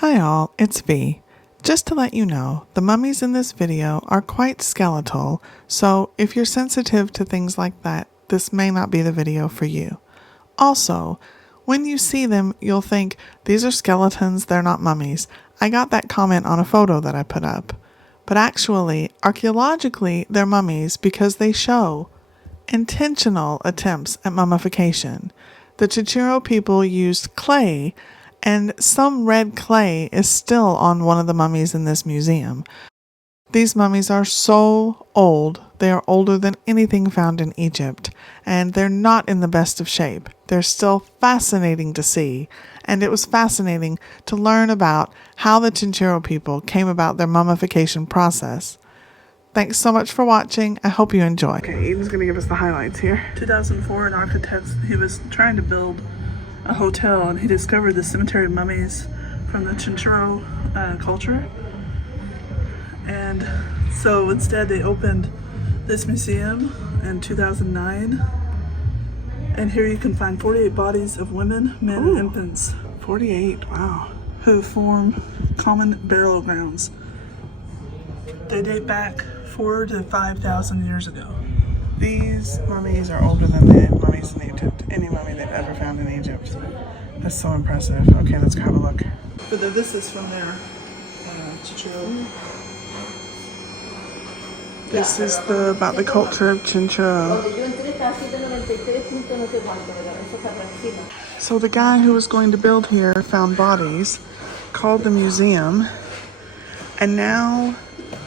Hi all, it's V. Just to let you know, the mummies in this video are quite skeletal, so if you're sensitive to things like that, this may not be the video for you. Also, when you see them, you'll think, these are skeletons, they're not mummies. I got that comment on a photo that I put up. But actually, archaeologically, they're mummies because they show intentional attempts at mummification. The Chinchorro people used clay, and some red clay is still on one of the mummies in this museum. These mummies are so old, they are older than anything found in Egypt, and they're not in the best of shape. They're still fascinating to see, and it was fascinating to learn about how the Chinchorro people came about their mummification process. Thanks so much for watching. I hope you enjoy. Okay, Eden's going to give us the highlights here. 2004, an architect, he was trying to build a hotel, and he discovered the cemetery of mummies from the Chinchorro culture. And so instead they opened this museum in 2009. And here you can find 48 bodies of women, men, and infants. 48, wow. Who form common burial grounds. They date back 4,000 to 5,000 years ago. These mummies are older than the mummies in Egypt. Any mummy they've ever found in Egypt. That's so impressive. Okay, let's go have a look. But this is from their Chinchorro. This is about the culture of Chinchorro. So the guy who was going to build here found bodies, called the museum, and now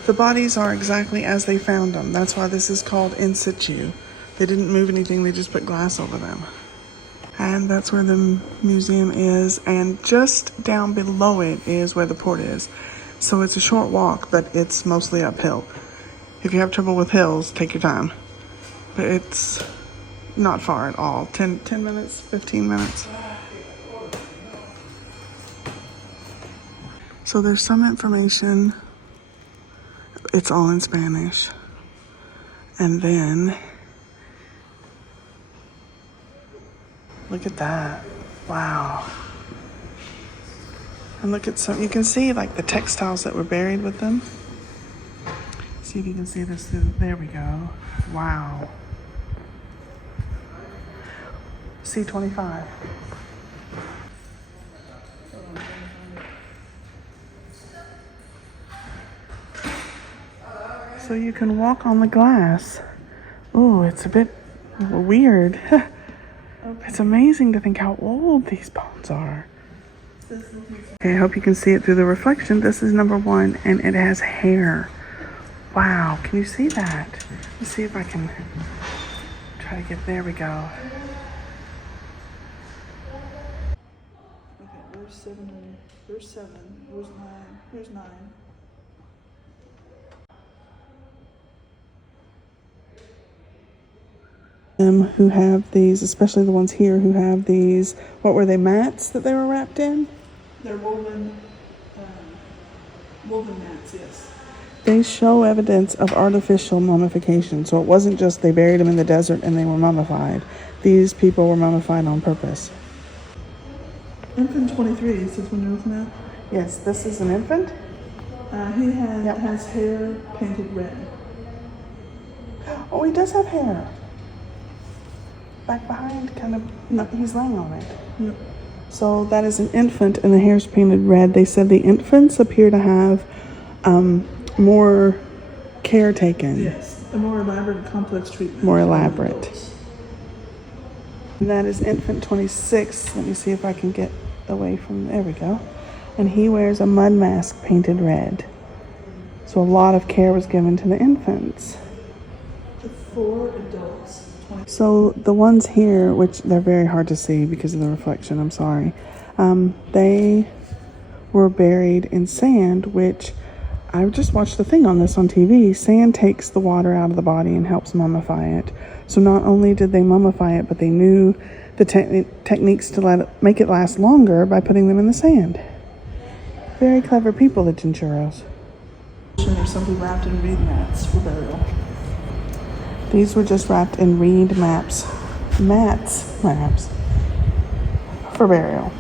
the bodies are exactly as they found them. That's why this is called In Situ. They didn't move anything, they just put glass over them. And that's where the museum is, and just down below it is where the port is. So it's a short walk, but it's mostly uphill. If you have trouble with hills, take your time. But it's not far at all. 10 minutes, 15 minutes. So there's some information. It's all in Spanish. And then, look at that. Wow. And look at some, you can see like the textiles that were buried with them. See if you can see this through, there we go. Wow. C25. So you can walk on the glass. Oh, it's a bit weird. It's amazing to think how old these bones are. Okay, I hope you can see it through the reflection. This is number 1, and it has hair. Wow, can you see that? Let's see if I can try to get, there we go. Okay, there's 7, there's 9, there's 9. Who have these, especially the ones here who have these, what were they, mats that they were wrapped in? They're woven mats, yes. They show evidence of artificial mummification, so it wasn't just they buried them in the desert and they were mummified. These people were mummified on purpose. Infant 23 is this one you're looking at? Yes, this is an infant. He has hair painted red. Oh, he does have hair. Back behind, kind of, no, he's laying on it. Yep. So that is an infant, and the hair's painted red. They said the infants appear to have more care taken. Yes, a more elaborate, complex treatment. More elaborate. And that is infant 26. Let me see if I can get away from, there we go. And he wears a mud mask painted red. So a lot of care was given to the infants. The 4 adults. So the ones here, which they're very hard to see because of the reflection, I'm sorry. They were buried in sand, which I just watched the thing on this on TV. Sand takes the water out of the body and helps mummify it. So not only did they mummify it, but they knew the techniques to make it last longer by putting them in the sand. Very clever people, the Chinchorros. There's something wrapped in reed mats for burial. These were just wrapped in reed mats for burial.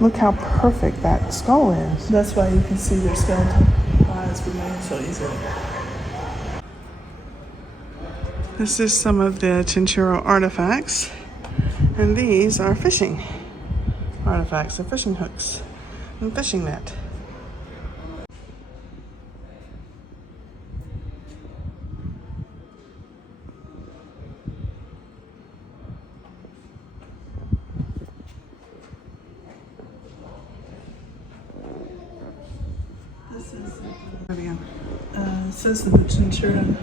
Look how perfect that skull is. That's why you can see their skeleton eyes remain so easily. This is some of the Chinchorro artifacts, and these are fishing artifacts, so fishing hooks and fishing net. This is it says that the Chinchorro,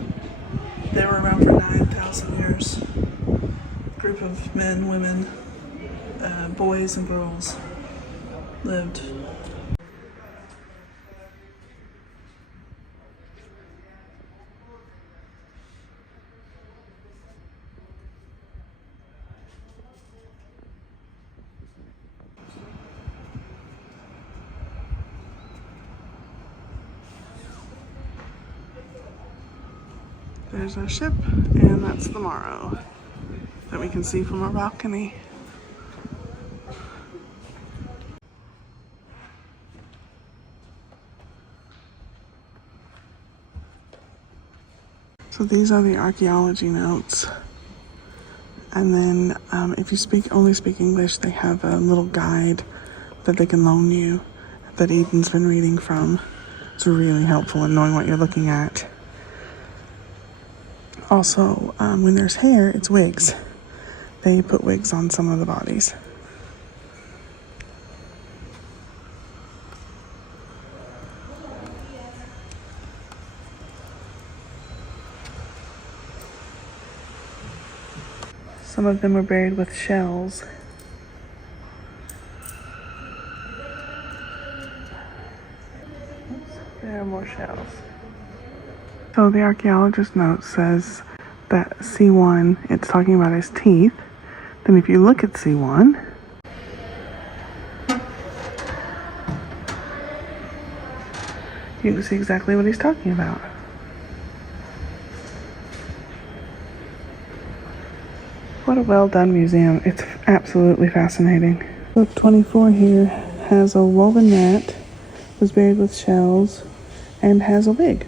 they were around for 9,000 years. A group of men, women, boys and girls lived. There's our ship, and that's the Morrow that we can see from our balcony. So these are the archaeology notes. And then if you only speak English, they have a little guide that they can loan you that Eden's been reading from. It's really helpful in knowing what you're looking at. Also, when there's hair, it's wigs. They put wigs on some of the bodies. Some of them were buried with shells. There are more shells. So the archaeologist note says that C1, it's talking about his teeth. Then if you look at C1, you can see exactly what he's talking about. What a well done museum. It's absolutely fascinating. Book 24 here has a woven mat, was buried with shells, and has a wig.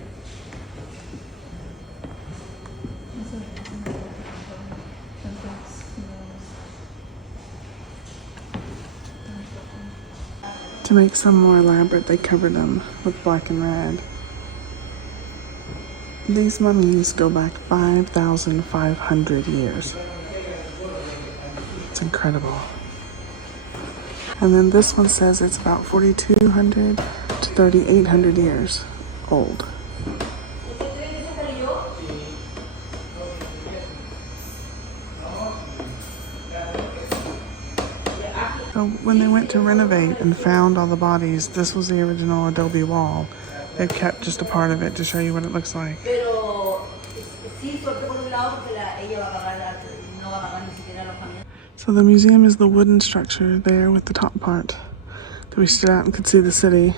To make some more elaborate, they covered them with black and red. These mummies go back 5,500 years. It's incredible. And then this one says it's about 4,200 to 3,800 years old. So when they went to renovate and found all the bodies, this was the original adobe wall. They've kept just a part of it to show you what it looks like. So the museum is the wooden structure there with the top part that we stood out and could see the city.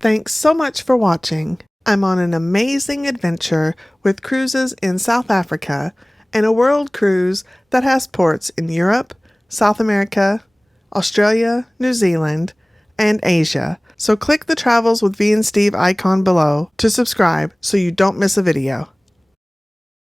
Thanks so much for watching. I'm on an amazing adventure with cruises in South Africa and a world cruise that has ports in Europe, South America, Australia, New Zealand, and Asia. So click the Travels with V and Steve icon below to subscribe so you don't miss a video.